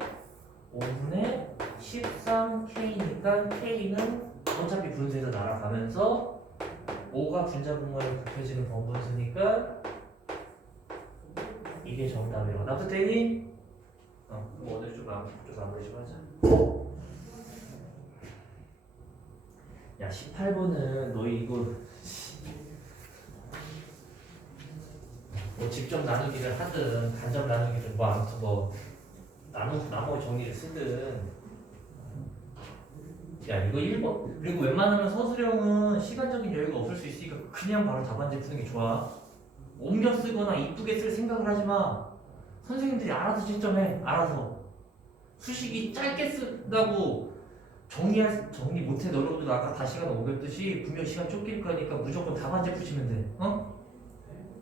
5분의 13K니까 K는 어차피 분수에서 날아가면서 5가 분자분모에 곱해지는 번분수니까 이게 정답이라고. 납득되니? 뭐 오늘 좀 마무리 좀 하자. 야 18번은 너희 이거 뭐 직접 나누기를 하든 간접 나누기를 뭐 아무튼 뭐 나눠 정리를 쓰든 야 이거 1번 그리고 웬만하면 서술형은 시간적인 여유가 없을 수 있으니까 그냥 바로 답안지 푸는 게 좋아. 옮겨 쓰거나 이쁘게 쓸 생각을 하지 마. 선생님들이 알아서 채점해. 알아서 수식이 짧게 쓴다고 정리 못해. 너희들도 아까 다 시간 오겠듯이 분명 시간 쫓길 거니까 무조건 답안지 푸시면 돼.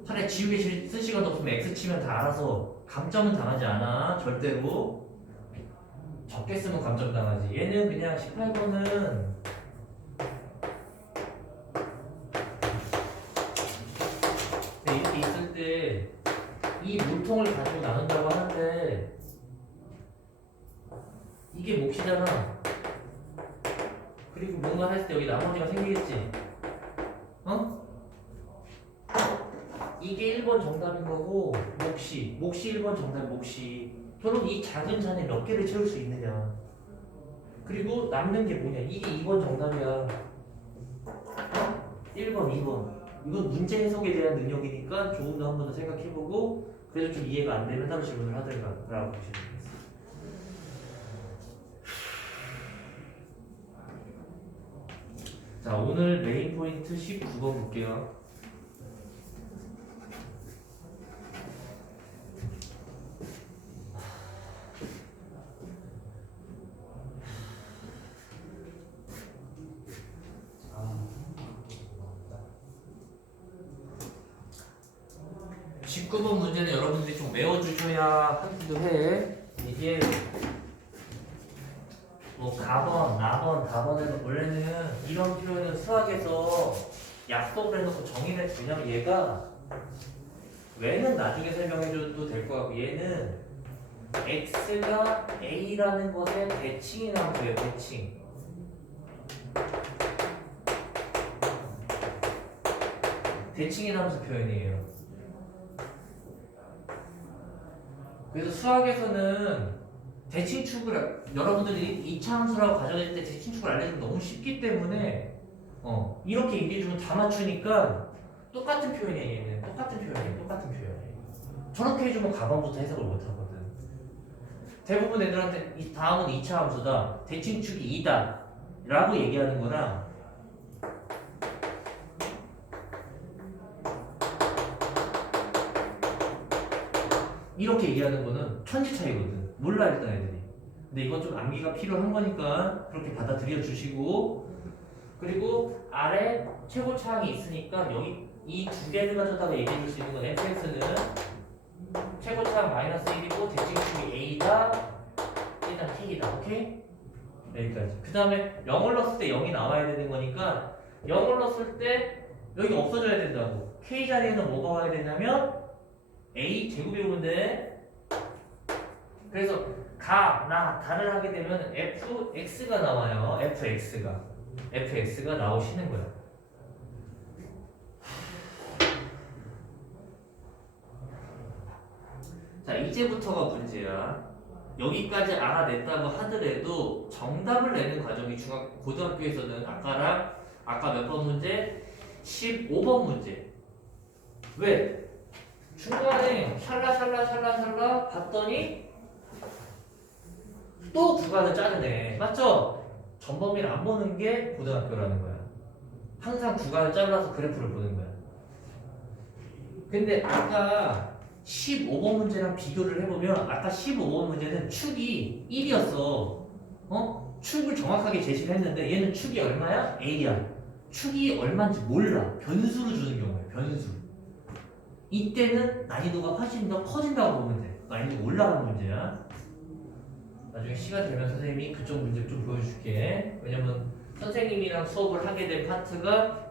차라리 지우개 쓸 시간 없으면 X 치면 다 알아서 감점은 당하지 않아. 절대로. 적게 쓰면 감점 당하지. 얘는 그냥 18번은 이렇게 있을 때 이 물통을 가지고 나눈다고 하는데 이게 몫이잖아. 그리고 뭔가 했을 때 여기 나머지가 생기겠지. 이게 1번 정답인 거고 몫이 1번 정답 몫이 결국 이 작은 잔에 몇 개를 채울 수 있느냐. 그리고 남는 게 뭐냐. 이게 2번 정답이야. 1번 2번 이건 문제 해석에 대한 능력이니까 조금 더 한 번 더 생각해보고 그래도 좀 이해가 안 되면 따로 질문을 하든가 라고 보시면 되겠습니다. 자 오늘 메인 포인트 19번 볼게요. 그 문제는 여러분들이 좀 외워주셔야 하기도 해. 이게 뭐 가번, 나번, 다번에는 원래는 이런 표현은 수학에서 약속을 해놓고 정의를 해서 왜냐면 얘가 왜는 나중에 설명해줘도 될 것 같고 얘는 x가 a라는 것의 대칭이라고 해요. 대칭. 대칭이라면서 표현이에요. 그래서 수학에서는 대칭축을 여러분들이 2차 함수라고 가정할 때 대칭축을 알려주면 너무 쉽기 때문에 이렇게 얘기해주면 다 맞추니까 똑같은 표현이야. 얘는 똑같은 표현이야. 저렇게 해주면 가방부터 해석을 못하거든. 대부분 애들한테 다음은 2차 함수다, 대칭축이 2다 라고 얘기하는 거랑 이렇게 얘기하는 거는 천지 차이거든. 몰라 일단 애들이. 근데 이건 좀 암기가 필요한 거니까 그렇게 받아들여 주시고, 그리고 아래 최고차항이 있으니까 여기 이 두 개를 가져다가 얘기해 줄 수 있는 건 fx는 최고차항 마이너스 1이고 대칭축이 a다, 일단 k다. 오케이? 여기까지. 그 다음에 0을 넣었을 때 0이 나와야 되는 거니까 0을 넣었을 때 여기 없어져야 된다고. k 자리에는 뭐가 와야 되냐면 a 제곱이 오면 돼. 그래서 다를 하게 되면 fx가 나와요. fx가 나오시는 거야. 자, 이제부터가 문제야. 여기까지 알아냈다고 하더라도 정답을 내는 과정이 고등학교에서는 아까 몇 번 문제? 15번 문제. 왜? 중간에 샬라 봤더니 또 구간을 자르네. 맞죠? 전범위를 안 보는 게 고등학교라는 거야. 항상 구간을 잘라서 그래프를 보는 거야. 근데 아까 15번 문제랑 비교를 해보면 아까 15번 문제는 축이 1이었어. 축을 정확하게 제시를 했는데 얘는 축이 얼마야? A야. 축이 얼마인지 몰라. 변수를 주는 경우에 변수. 이때는 난이도가 훨씬 더 커진다고 보면 돼. 난이도가 올라가는 문제야. 나중에 시간 되면 선생님이 그쪽 문제 좀 보여줄게. 왜냐면 선생님이랑 수업을 하게 된 파트가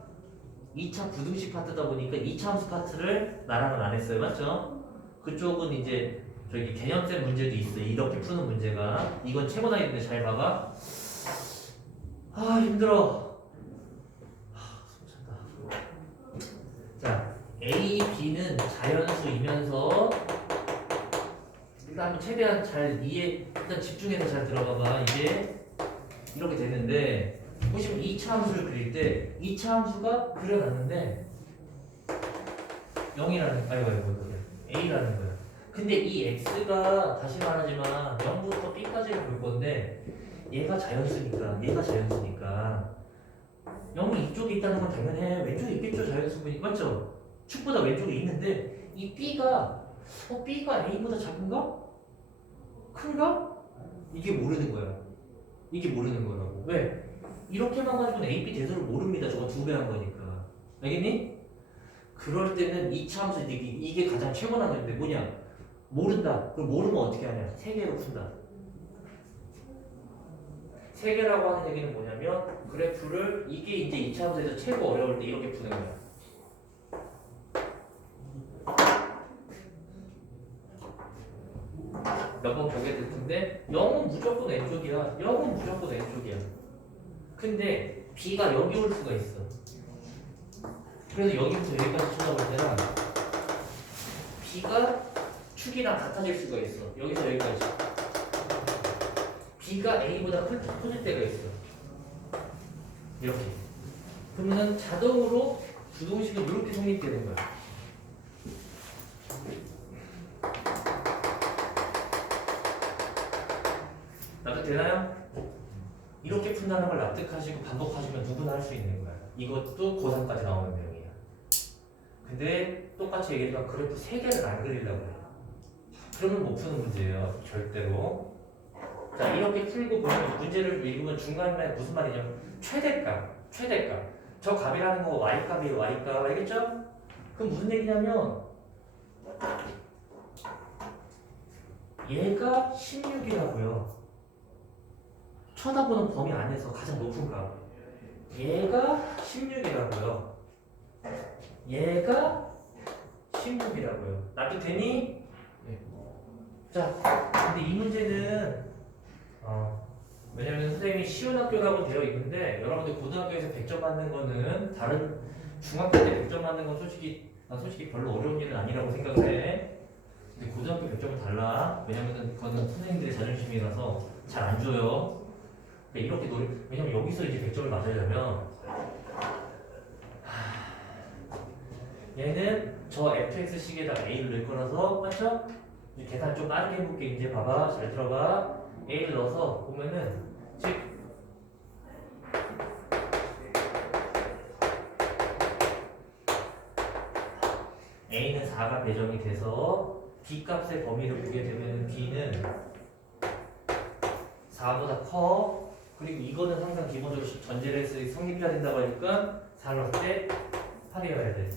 2차 부등식 파트다 보니까 2차 함수 파트를 나랑은 안 했어요. 맞죠? 그쪽은 이제 저기 개념쌤 문제도 있어요. 이렇게 푸는 문제가. 이건 최고 난이도인데 잘 봐봐. 아 힘들어. 숨 찬다. 자, A, B는 자연수이면서 일단 한번 최대한 잘 일단 집중해서 잘 들어봐봐. 이게 이렇게 되는데 보시면 2차 함수를 그릴 때 2차 함수가 그려놨는데 0이라는 A라는 거야. 근데 이 X가 다시 말하지만 0부터 B까지를 볼 건데 얘가 자연수니까 0이 이쪽에 있다는 건 당연해. 왼쪽에 있겠죠. 자연수분이 맞죠? 축보다 왼쪽에 있는데 이 B가 B가 A보다 작은가? 큰가? 이게 모르는 거야. 이게 모르는 거라고. 왜? 이렇게만 가지고는 A, B 대소를 모릅니다. 저거 2배 한 거니까. 알겠니? 그럴 때는 2차 함수 이게 가장 최고난 건데 뭐냐? 모른다. 그럼 모르면 어떻게 하냐? 3개로 푼다. 3개라고 하는 얘기는 뭐냐면 그래프를 이게 이제 2차 함수에서 최고 어려울 때 이렇게 푸는 거야. 몇 번 보게 될 텐데 0은 무조건 왼쪽이야. 0은 무조건 왼쪽이야. 근데 B가 여기 올 수가 있어. 그래서 여기부터 여기까지 쳐다볼 때는 B가 축이랑 같아질 수가 있어. 여기서 여기까지. B가 A보다 커질 때가 있어. 이렇게. 그러면 자동으로 부동식은 이렇게 성립되는 거야. 납득되나요? 이렇게 푼다는 걸 납득하시고 반복하시면 누구나 할 수 있는 거야. 이것도 고3까지 나오는 내용이야. 근데 똑같이 얘기했지만 그래프 3개를 안 그리려고 해요. 그러면 못 푸는 문제예요. 절대로. 자, 이렇게 풀고 보면 문제를 읽으면 중간에 무슨 말이냐면 최대값. 저 값이라는 거 y값이에요. y값. 알겠죠? 그럼 무슨 얘기냐면 얘가 16이라고요. 쳐다보는 범위 안에서 가장 높은 값. 얘가 16이라고요. 얘가 16이라고요. 납득되니? 네. 자, 근데 이 문제는 왜냐면 선생님이 쉬운 학교라고 되어 있는데 여러분들 고등학교에서 100점 받는 거는 다른 중학교 때 100점 받는 건 난 솔직히 별로 어려운 일은 아니라고 생각해. 근데 고등학교 100점은 달라. 왜냐면 그거는 선생님들의 자존심이라서 잘 안 줘요. 이렇게 왜냐면 여기서 이제 100점을 맞으려면 얘는 저 fx식에다가 a를 넣을 거라서 맞죠? 계산 좀 빠르게 해볼게. 이제 봐봐. 잘 들어봐. a를 넣어서 보면은 즉 a는 4가 배정이 돼서 b 값의 범위를 보게 되면 b는 4보다 커. 그리고 이거는 항상 기본적으로 전제를 해서 성립해야 된다고 하니까 4를 넣을 때 8이어야 돼.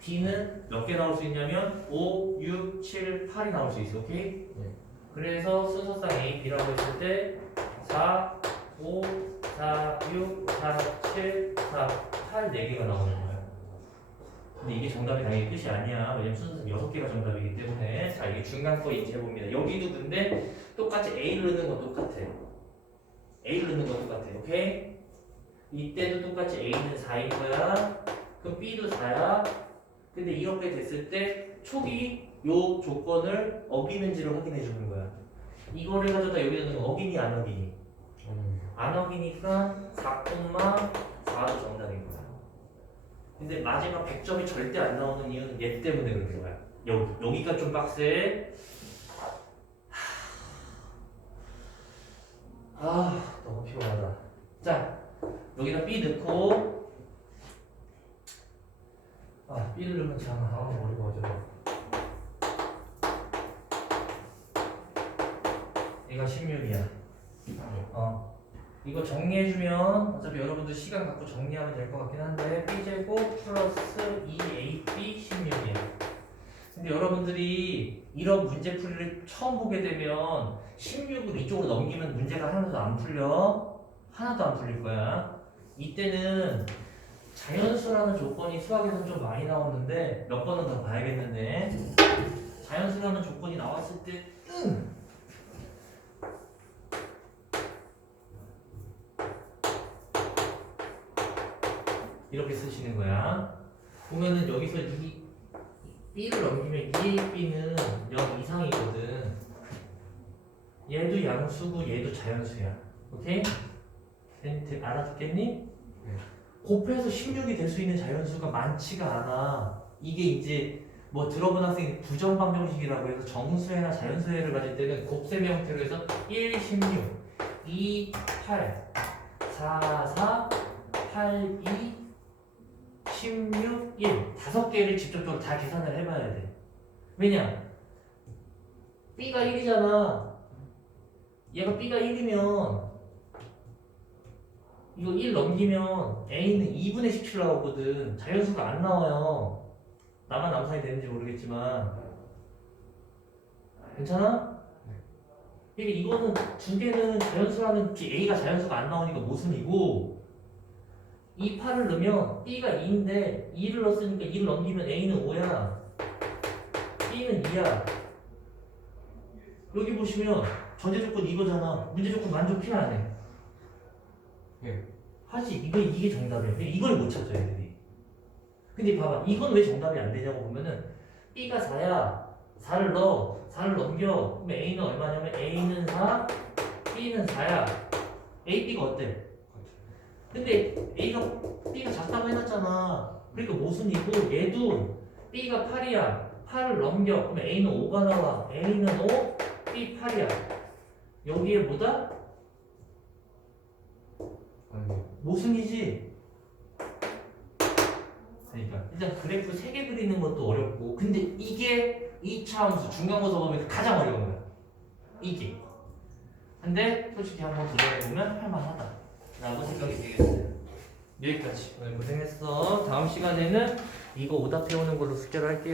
B는 몇 개 나올 수 있냐면 5, 6, 7, 8이 나올 수 있어. 오케이? 네. 그래서 순서상 A, B라고 했을 때 4, 5, 4, 6, 4, 7, 4, 8 4개가 나오는 거야. 근데 이게 정답이 당연히 끝이 아니야. 왜냐면 순서 6개가 정답이기 때문에. 자, 이게 중간 거 이제 해봅니다. 여기도 근데 똑같이 A를 넣는 건 똑같아. A를 넣는 건 똑같아. 오케이? 이때도 똑같이 A는 4인 거야. 그럼 B도 4야. 근데 이렇게 됐을 때 촉이 요 조건을 어기는지를 확인해 주는 거야. 이거를 가져다 여기 넣는 건 어기니 안 어기니? 안 어기니까 4,4도 정답인 거야. 근데 마지막 100점이 절대 안 나오는 이유는 얘 때문에 그런 거야. 여기가 좀 빡세. 너무 피곤하다. 자, 여기다 B 넣고 B를 넣으면 참 머리가 어져서 얘가 16이야. 이거 정리해주면 어차피 여러분들 시간 갖고 정리하면 될 것 같긴 한데 b제곱 플러스 2ab 16이에요. 근데 여러분들이 이런 문제풀이를 처음 보게 되면 16을 이쪽으로 넘기면 문제가 하나도 안 풀려. 하나도 안 풀릴 거야. 이때는 자연수라는 조건이 수학에서 좀 많이 나오는데 몇 번은 더 봐야겠는데 자연수라는 조건이 나왔을 때 이렇게 쓰시는 거야. 보면은 여기서 이 b를 넘기면 2ab는 0 이상이거든. 얘도 양수고 얘도 자연수야. 오케이? 알아듣겠니? 네. 곱해서 16이 될 수 있는 자연수가 많지가 않아. 이게 이제 뭐 들어본 학생이 부정반 정식이라고 해서 정수회나 자연수회를 가질 때는 곱셈 형태로 해서 1, 16, 2, 8, 4, 4, 8, 2, 16, 1 다섯 개를 직접적으로 다 계산을 해봐야 돼. 왜냐? B가 1이잖아. 얘가 B가 1이면 이거 1 넘기면 A는 2분의 17 나오거든. 자연수가 안 나와요. 나만 암산이 되는지 모르겠지만 괜찮아? 그러니까 이거는 두 개는 자연수라는 A가 자연수가 안 나오니까 모순이고 이 8을 넣으면 B가 2인데 2를 넣었으니까 2를 넘기면 A는 5야. B는 2야. 여기 보시면 전제 조건 이거잖아. 문제 조건 만족해 안 해? 네. 하지. 이게 정답이야. 근데 이걸 못 찾죠 애들이. 근데 봐봐. 이건 왜 정답이 안 되냐고 보면은 B가 4야. 4를 넣어. 4를 넘겨. 그럼 A는 얼마냐면 A는 4, B는 4야. A, B가 어때? 근데 B가 작다고 해놨잖아. 그러니까 모순이고 얘도 B가 8이야. 8을 넘겨. 그럼 A는 5가 나와. A는 5, B 8이야. 여기에 뭐다? 아니요. 모순이지. 그러니까 일단 그래프 3개 그리는 것도 어렵고 근데 이게 2차 함수 중간고사 보면 가장 어려운 거야. 이게. 근데 솔직히 한번 도전해보면 할만하다 라고 생각이 되겠어요. 여기까지. 오늘 고생했어. 다음 시간에는 이거 오답해오는 걸로 숙제를 할게요.